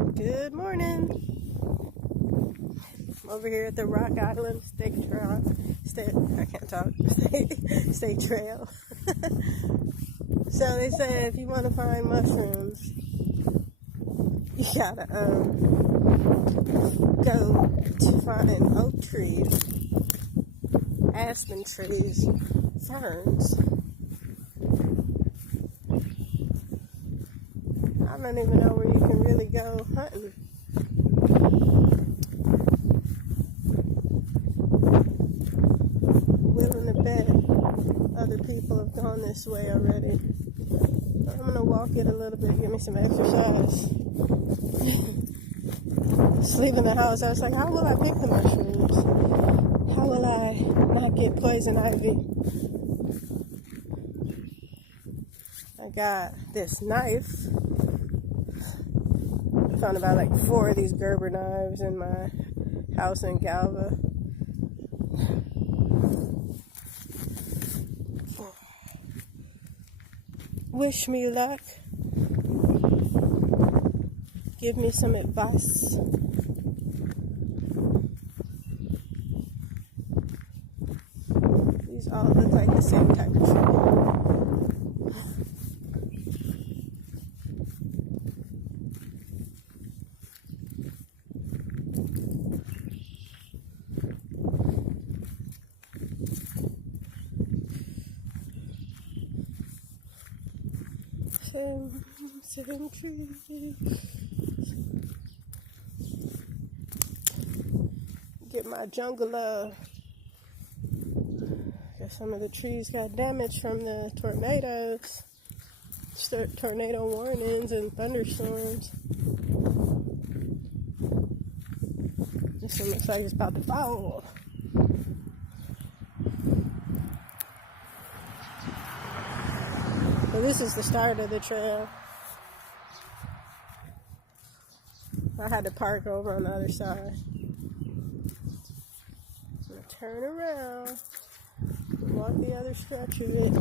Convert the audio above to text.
Good morning. I'm over here at the Rock Island State Trail. I can't talk. State Trail. So they say if you want to find mushrooms, you gotta go to find oak trees, aspen trees, ferns. I don't even know where you can really go hunting. Willing to bet other people have gone this way already. But I'm gonna walk it a little bit, get me some exercise. Just leaving the house, I was like, how will I pick the mushrooms? How will I not get poison ivy? I got this knife. I found about like 4 of these Gerber knives in my house in Gerber. Wish me luck. Give me some advice. These all look like the same type of tree. Same tree. Get my jungle. Guess some of the trees got damaged from the tornadoes. Tornado warnings and thunderstorms. This one looks like it's about to fall. So this is the start of the trail. I had to park over on the other side. I'm gonna turn around and walk the other stretch of it.